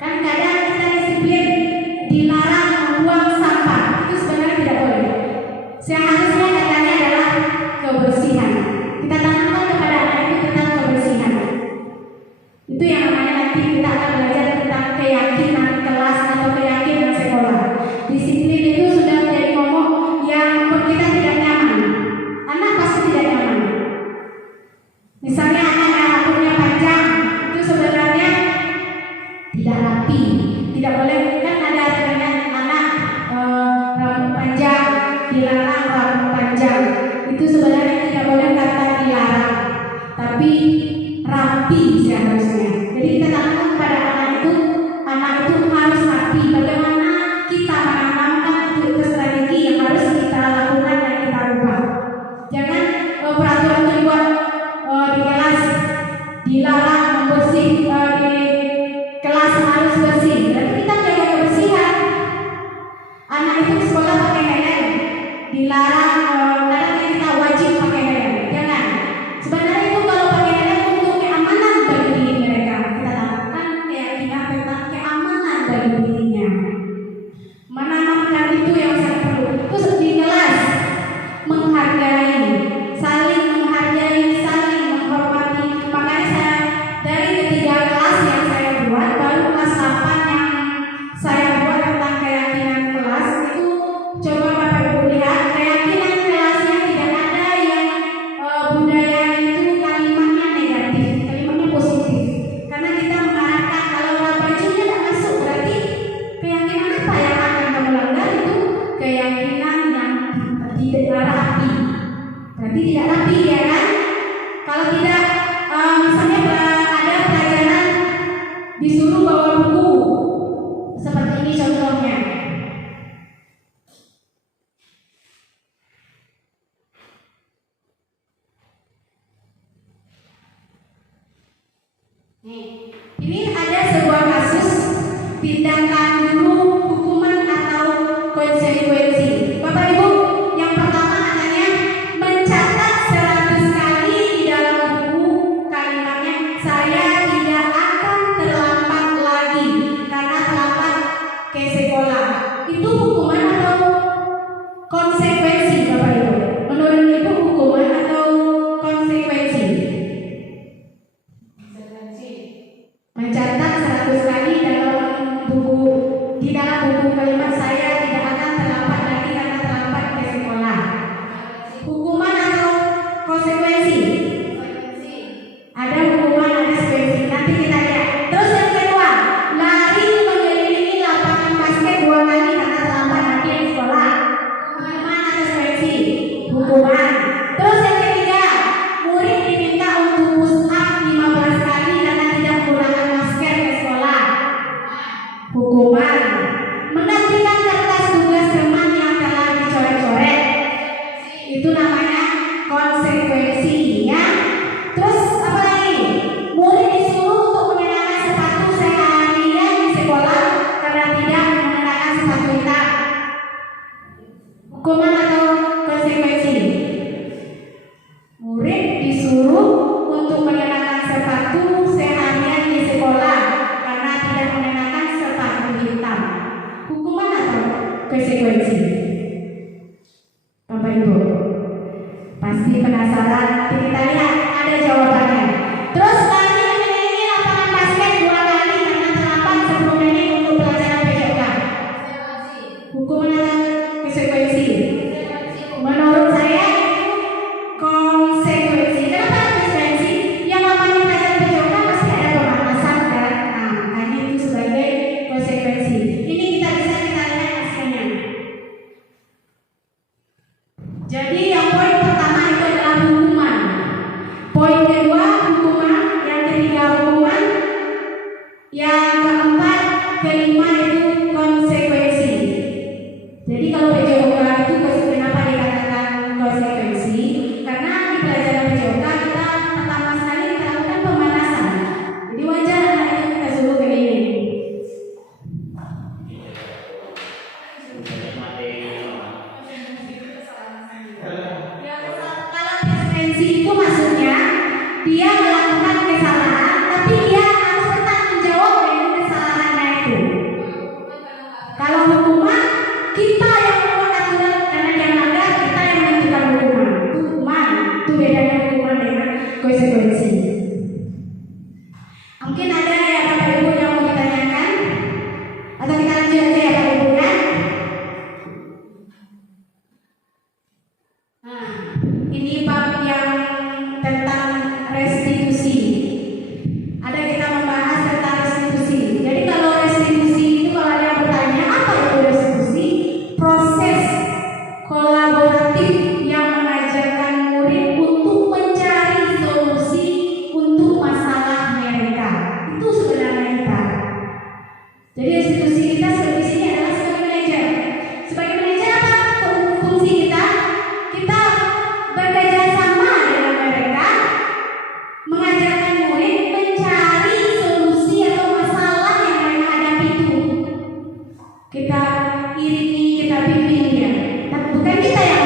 Kan kadang kita disiplin dilarang membuang sampah, itu sebenarnya tidak boleh. Seharusnya katanya adalah kebersihan. Kita tanamkan kepada anak itu tentang kebersihan. Itu yang namanya nanti kita akan belajar tentang keyakinan kelas atau keyakinan sekolah. Disiplin itu sudah menjadi momok yang membuat kita tidak nyaman. Anak pasti tidak nyaman. Misalnya anak rambutnya panjang, itu sebenarnya tidak rapi, tidak boleh. Kan ada dengan anak rambut panjang, dilarang rambut panjang. Itu sebenarnya tidak boleh kata dilarang, tapi rapi seharusnya. Jadi kita tanamkan kepada anak itu harus rapi. Bagaimana kita menanamkan itu dilarang, kadang kita wajib pakai helm. Jangan. Sebenarnya itu kalau pakai helm untuk keamanan bagi diri mereka. Kita tanamkan keyakinan tentang keamanan bagi dirinya. Menanamkan itu yang sangat perlu. Terus di kelas menghargai, saling menghargai, saling menghormati. Makanya saya dari ketiga kelas yang saya buat, baru kelas 8 yang saya buat tentang keyakinan kelas itu, coba Bapak Ibu lihat keyakinan kelasnya tidak ada yang budaya itu kalimatnya negatif, kalimatnya positif. Karena kita mengarahkan kalau bajunya tidak masuk berarti keyakinan apa yang akan kamu langgar, itu keyakinan yang tidak rapi. Berarti tidak rapi ya kan? Kalau tidak misalnya ada pelajaran disuruh bawa buku seperti ini contohnya. Nih, ini ada sebuah kasus tindakan dulu, hukuman atau konsekuensi. Bapak Ibu, yang pertama katanya mencatat 100 kali di dalam buku kalimatnya, saya tidak akan terlambat lagi karena terlambat ke sekolah. Itu hukuman atau konsekuensi Bapak Ibu? Menurut Ibu hukuman atau konsekuensi? Mencatat 100 kali di dalam buku kalimat saya tidak akan terlambat lagi karena terlambat ke sekolah. Hukuman atau konsekuensi? Ada hukuman, ada konsekuensi. Nanti kita lihat. Terus yang kedua, lari mengelilingi lapangan basket 2 kali karena terlambat nanti di sekolah. Hukuman atau konsekuensi? Hukuman. Terus yang ketiga, murid diminta untuk push up 15 kali karena tidak menggunakan masker ke sekolah. Hukuman. Menggantikan kertas tugas teman yang telah dicoret-coret, itu namanya konsekuensi ya. Terus apa lagi? Murid disuruh untuk mengenakan sepatu seharian di sekolah karena tidak mengenakan sepatu hitam. Hukuman atau konsekuensi? Murid disuruh untuk mengenakan sepatu seharian di sekolah karena tidak mengenakan sepatu hitam. Hukuman atau konsekuensi? Bapak Ibu pasti penasaran, nanti kita lihat ada jawabannya. Terus lari mengelilingi lapangan basket 2 kali karena terlambat 10 menit untuk pelajaran PJK. Hukuman atau konsekuensi? Menurut saya itu konsekuensi. Kenapa konsekuensi? Yang namanya pelajaran PJK pasti ada pemanasan kan? Nah, makanya itu sebagai konsekuensi. Ini kita lihat hasilnya. Jadi yang poin pertama itu adalah hukuman. Poin kedua hukuman, yang ketiga hukuman, yang keempat, kelima itu konsekuensi. Jadi kalau PJOK itu kenapa dikatakan konsekuensi? Karena di pelajaran PJOK kita pertama sekali kita lakukan pemanasan. Jadi wajar anak itu kita suruh keliling. Kalau konsekuensi itu maksudnya dia melakukan kesalahan, tapi dia harus bertanggung jawab dengan kesalahannya itu. Kalau hukuman, kita yang membuat aturan karena dia melanggar, kita yang menentukan hukuman. Itu bedanya hukuman dengan konsekuensi. Mungkin ada ya Bapak Ibu yang mau ditanyakan, atau kita lanjut aja ya Bapak Ibu kan? Nah, ini bab yang tentang restitusi. Ada kita membahas tentang restitusi. Jadi kalau restitusi itu, kalau ada yang bertanya apa itu restitusi? Proses kolaboratif yang mengajarkan murid untuk mencari solusi untuk masalah mereka. Itu sebenarnya kita. Jadi restitusi kita di sini adalah sebagai manajer. Sebagai manajer apa fungsi kita? Kita bekerja sama dengan mereka, mengajarkan murid mencari solusi atau masalah yang mereka hadapi itu. Kita iringi, kita bimbing dia. Bukan kita yang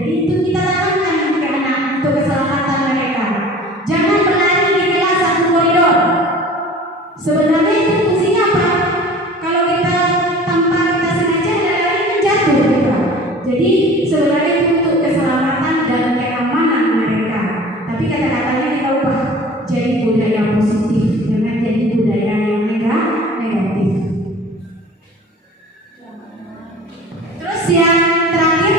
Jadi itu kita tanamkan ke anak untuk keselamatan mereka. Jangan berlari di kelas satu koridor. Sebenarnya itu fungsinya apa? Kalau kita tanpa kita sengaja lari jatuh kita. Jadi sebenarnya itu untuk keselamatan dan keamanan mereka. Tapi kata-katanya kita ubah jadi budaya positif, jangan jadi budaya yang negatif. Terus yang terakhir,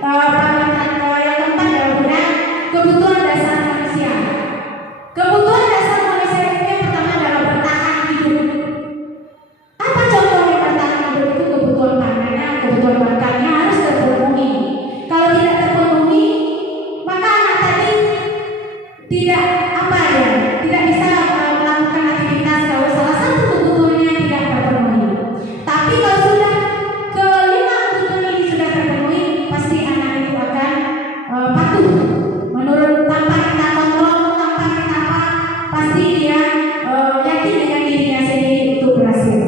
yang keempat adalah kebutuhan dasar manusia. Kebutuhan dasar manusia itu yang pertama adalah bertahan hidup. Apa contoh yang bertahan hidup itu? Kebutuhan pangannya, kebutuhan makannya harus terpenuhi. Kalau tidak terpenuhi, maka anak tadi tidak tidak bisa melakukan aktivitas kalau salah satu kebutuhannya tidak terpenuhi. Tapi kalau sudah kelima kebutuhan ini sudah terpenuhi, pasti anak itu akan patuh. Menurut tanpa kita kontrol, tanpa kita apa, pasti dia yakin dengan dirinya sendiri untuk berhasil.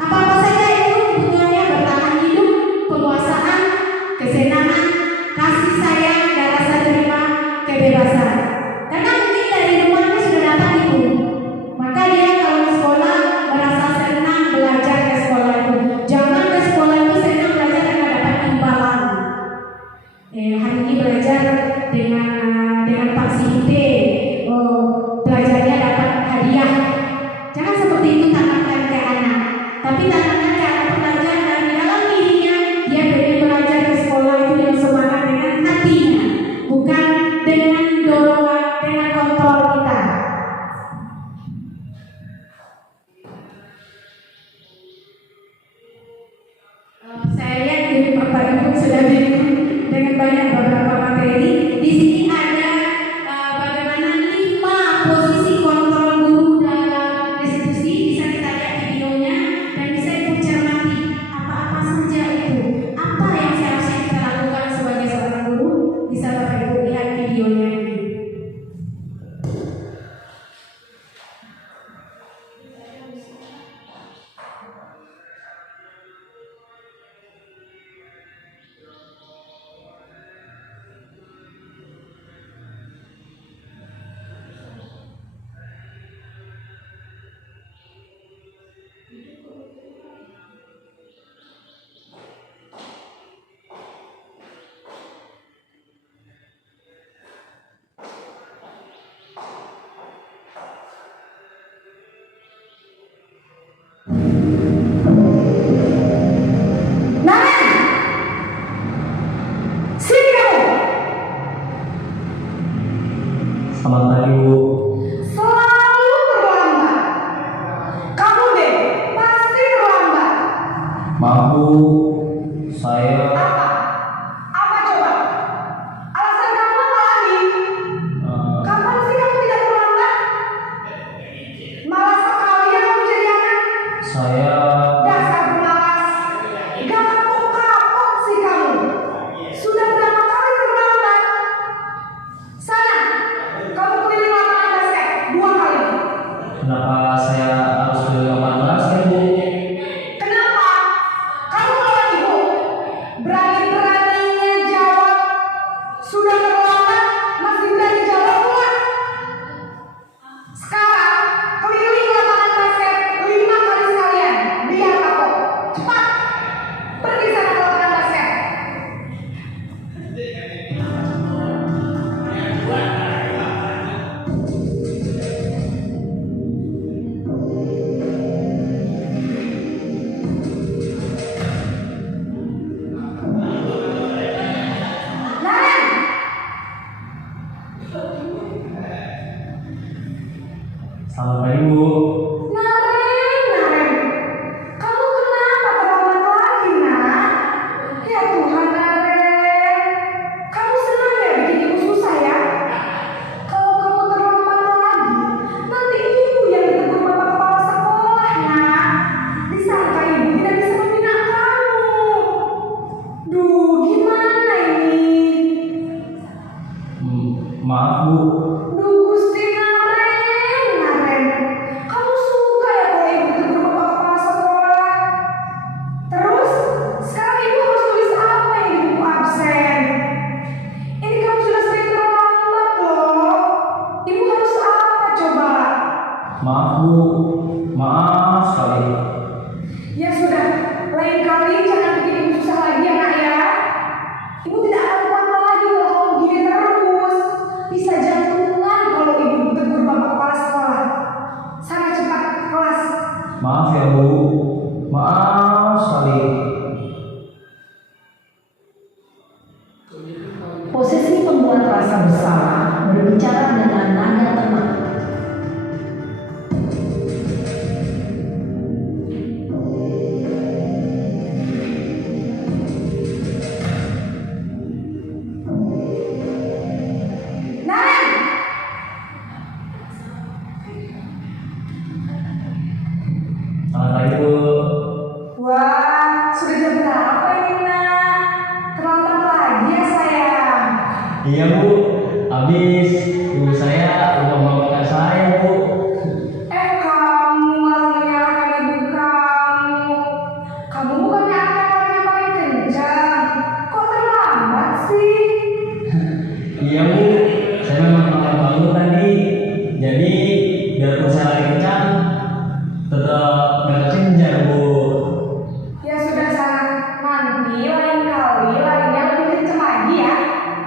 Apa-apa saja itu kebutuhannya: bertahan hidup, penguasaan, kesenangan, kasih sayang, dan rasa terima, kebebasan. Karena mungkin dari rumahnya sudah dapat itu, maka dia kalau di sekolah merasa senang belajar ke sekolah itu. Jangan ke sekolah itu senang belajar karena dapat imbalan. Hari ini belajar dengan Pak Sinte, belajarnya dapat hadiah. Jangan seperti itu tanamkan ke anak, tapi tanamkan ke anak belajar dari dalam dirinya. Dia pergi belajar ke sekolah itu yang semangat dengan hatinya, bukan dengan dorongan, dengan kontrol kita. Saya lihat di Bapak Ibu sudah bingung dengan banyak beberapa materi. Di sini ada bagaimana 5 posisi kontrol guru dalam institusi. Bisa kita lihat videonya dan bisa Ibu cermati apa-apa saja itu. Apa yang seharusnya kita lakukan sebagai seorang guru? Bisa Bapak Ibu lihat videonya ini. Selamat pagi, Bu. Selalu terlambat. Kamu deh pasti terlambat. Maaf, Bu. Saya Apa coba? Alasan kamu apa lagi? Kapan sih kamu tidak terlambat? Malas sekali ya kamu jadi anak. saya Dasar pemalas. Gak kapok-kapok sih kamu. Sudah berapa kali terlambat? Sana, kamu keliling lapangan basket 2 kali. kenapa saya harus ke lapangan basket, Bu? Kenapa? Kamu lawan ibu. Berani-beraninya jawab. Sudah terlambat, masih berani jawab pula. Sekarang, keliling lapangan basket 5 kali sekalian. Biar kapok. Cepat. Pergi sana ke lapangan basket. Naren! Selamat pagi, Bu. Naren, kamu kenapa terlambat lagi, nak? Ya Tuhan, Naren, kamu senang ya bikin ibu susah ya? Kalau kamu terlambat lagi, nanti ibu yang ditegur bapak kepala sekolah, nak. Disangka ibu tidak bisa membina kamu. Duh, gimana ini? Maaf, Bu. Duh, Gusti Naren, kamu suka ya kalau ibu tegur bapak kepala sekolah? Terus, sekarang ibu harus tulis apa yang di buku absen? Wah, sudah jam berapa ini nak? Terlambat lagi ya sayang. Iya Bu, habis ibu saya lupa membangunkan saya Bu. Kamu malah menyalahkan ibu kamu. Kamu bukannya anak yang paling kencang. Kok terlambat sih? Iya Bu, saya memang malah bangun tadi. Jadi biarpun saya lari kencang, tetap gak kencang Bu. Ya sudah sana, nanti lain kali larinya lebih kencang lagi ya,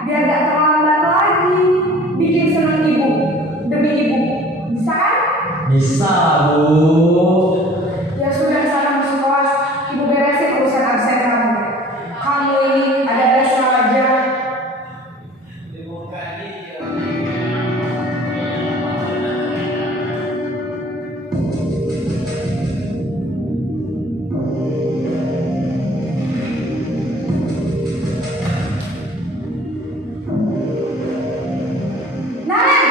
biar gak terlambat lagi. Bikin senang ibu, demi ibu, bisa kan? Bisa Bu. Ya sudah sana masuk kelas, ibu beresin urusan absen kamu. Kamu ini ada aja. Naren!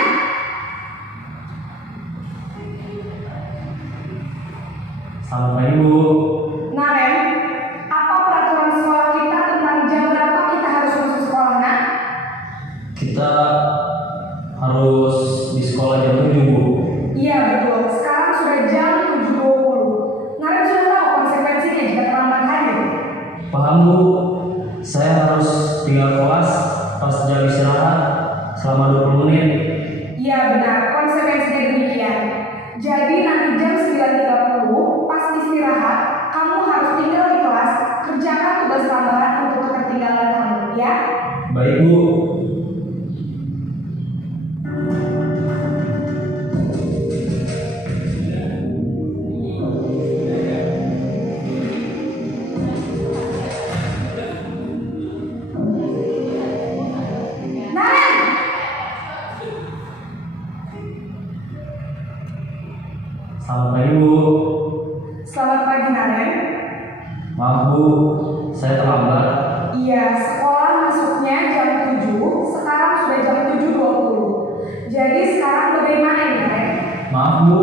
Selamat pagi Bu. Naren, apa peraturan sekolah kita tentang jam berapa kita harus masuk sekolah, nak? Kita harus di sekolah jam 7 Bu. Iya betul, sekarang sudah jam 7.20. Naren sudah tahu konsekuensinya jika terlambat hadir. Paham Bu, saya harus tinggal kelas pas jam istirahat selama 20 menit. Iya benar, konsekuensinya demikian. Jadi nanti jam 9.30 pas istirahat, kamu harus tinggal di kelas, kerjakan tugas tambahan untuk ketertinggalan kamu, ya? Baik Bu. Naren! Selamat pagi Bu. Selamat pagi Naren. Maaf Bu, saya terlambat. Iya, sekolah masuknya jam 7, sekarang sudah jam 7.20. Jadi sekarang bagaimana ini, Naren? Maaf Bu,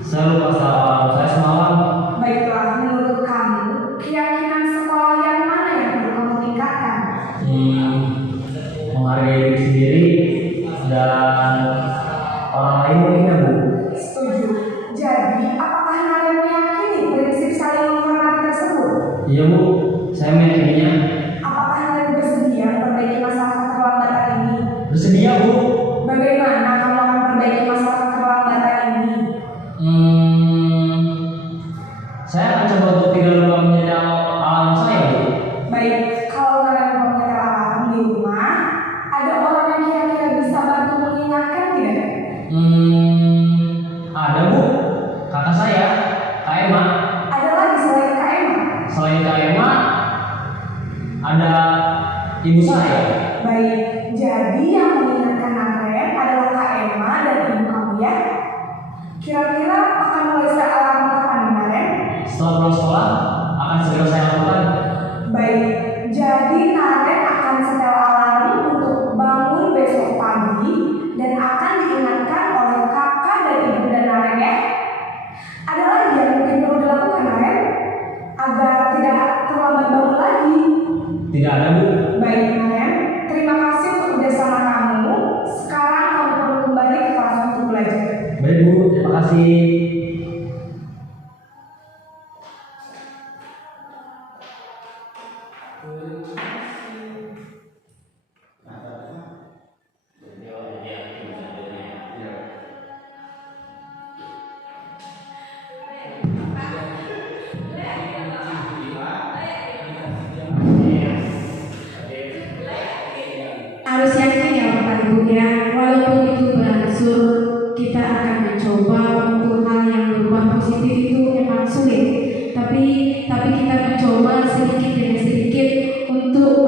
saya lupa salam saya semalam. Baiklah, menurut kamu, keyakinan sekolah yang mana yang perlu kamu tingkatkan? Menghargai diri sendiri dan orang lain mungkin Bu. Setuju. Jadi, apakah Naren meyakini prinsip saling menghormati tersebut? Iya Bu, saya meyakininya. Apakah Naren bersedia memperbaiki masalah keterlambatan ini? Bersedia Bu. Bagaimana kamu akan memperbaiki masalah keterlambatan ini? Saya akan coba untuk tidak lupa menyetel alarm saya Bu. Baik, kalau Naren mau menyetel alarm di rumah, ada orang yang kira-kira bisa bantu mengingatkan tidak? Ada Bu, kakak saya, Kak Emma. Ada lagi selain Kak Emma? Selain Kak Emma, ada ibu saya. Baik, jadi yang mengingatkan Naren adalah Kak Emma dan ibu kamu ya? Kira-kira akan mulai set alarm kapan Naren? Setelah pulang sekolah, akan segera saya lakukan. Baik, jadi Naren akan setel alarm untuk bangun besok pagi dan akan diingatkan oleh kakak dan ibu dan Naren ya. Ada lagi yang mungkin perlu dilakukan Naren agar tidak terlambat bangun lagi. Tidak ada Bu. Baik Naren, terima kasih untuk kerjasama kamu. Sekarang kamu perlu kembali ke kelas untuk belajar. Baik Bu, terima kasih. Harus yakin ya Bapak Ibu ya, walaupun itu berangsur, kita akan mencoba untuk hal yang berubah positif itu memang sulit, tapi kita mencoba sedikit demi sedikit untuk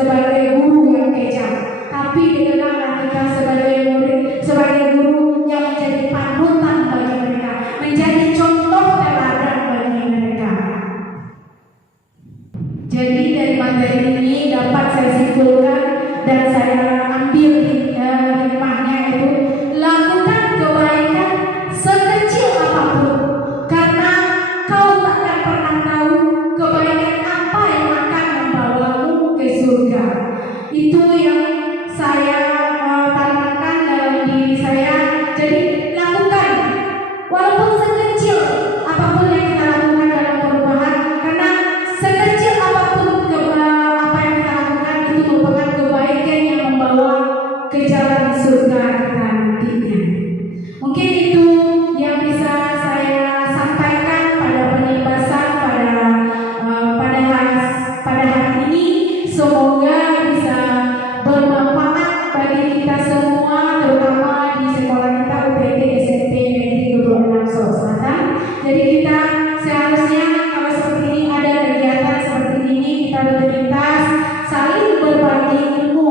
sebagai guru yang kejam, tapi dikenallah kita sebagai murid, sebagai guru yang menjadi panutan bagi mereka, menjadi contoh teladan bagi mereka. Jadi dari materi ini dapat saya simpulkan dan saya ambil hikmahnya itu, lakukan kebaikan sekecil apapun, karena kau tak akan pernah tahu kebaikan apa yang akan membawamu ke surga. Itu yang saya tanamkan dalam diri saya. Jadi lakukan walaupun sekecil apapun yang kita lakukan dalam perubahan, karena sekecil apapun apa yang kita lakukan itu merupakan kebaikan yang membawa ke jalan surga kita nantinya. Mungkin itu yang bisa saya sampaikan pada penyelbasan pada hari ini. Semoga bisa bermanfaat bagi kita semua, terutama di sekolah kita UPT SMP Negeri 26 Solo Selatan. Jadi kita seharusnya kalau seperti ini ada kegiatan seperti ini, kita rutinitas saling berbagi ilmu,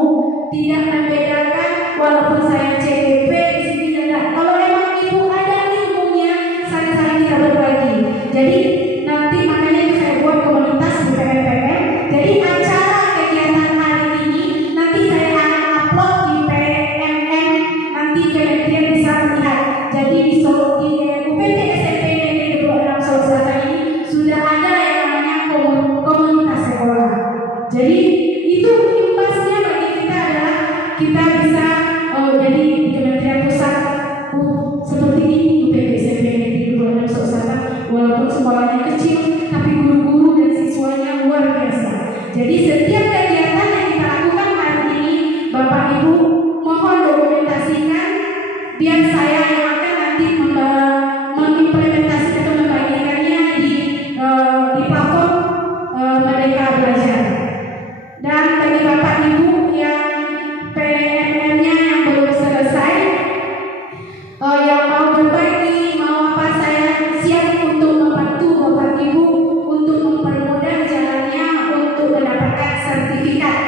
tidak membedakan walaupun saya CDP di sini tidak. Kalau memang ibu ada ilmunya, saling kita berbagi. Jadi nanti makanya itu saya buat komunitas di PMPM. Jadi acara kegiatan hari ini nanti saya akan upload di PMM, nanti kementerian bisa melihat. Jadi di UPT SMP Negeri 26 Solo Selatan ini sudah ada yang namanya komunitas sekolah. Jadi itu imbasnya bagi kita adalah kita bisa jadi di Kementerian Pusat seperti ini UPT SMP Negeri 26 Solo Selatan, walaupun sekolahnya kecil tapi guru-guru dan siswanya luar biasa. Jadi setiap kegiatan yang kita lakukan hari ini, Bapak Ibu mohon dokumentasikan biar saya yang akan nanti mengimplementasikan atau membagikannya di platform Merdeka Belajar. Dan bagi Bapak Ibu yang PMM-nya yang belum selesai, yang mau berbagi, mau apa, saya siap untuk membantu Bapak Ibu untuk mempermudah jalannya untuk mendapatkan sertifikat.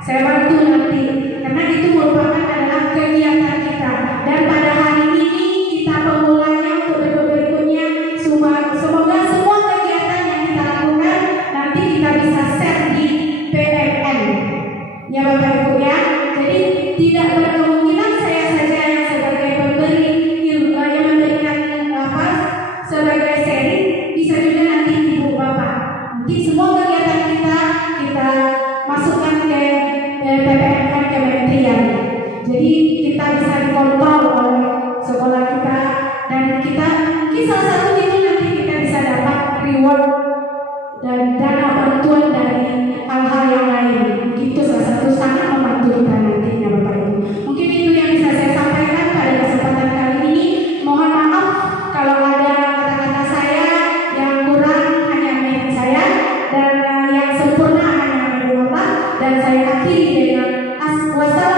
Saya bantu nanti, karena itu merupakan adalah kegiatan kita. Dan pada hari ini kita pemulanya untuk berikutnya. Semoga semua kegiatan yang kita lakukan nanti kita bisa share di PMN. Ya Bapak Ibu ya. Jadi tidak berkemungkinan saya saja yang sebagai pemberi ilmu yang memberikan sebagai sharing, bisa juga nanti Ibu Bapak. Nanti semua kegiatan kita masukkan ke PPMN kementerian. Jadi kita bisa dikontrol oleh sekolah kita, dan kita mungkin salah satu itu nanti kita bisa dapat reward dan dana bantuan dari hal-hal yang lain. Itu salah satu sangat membantu kita nantinya Bapak Ibu. Mungkin itu yang bisa saya sampaikan pada kesempatan kali ini. Mohon maaf kalau ada kata-kata saya yang kurang, hanya milik saya, dan yang sempurna hanya milik Allah. Dan saya akhiri dengan wassalamualaikum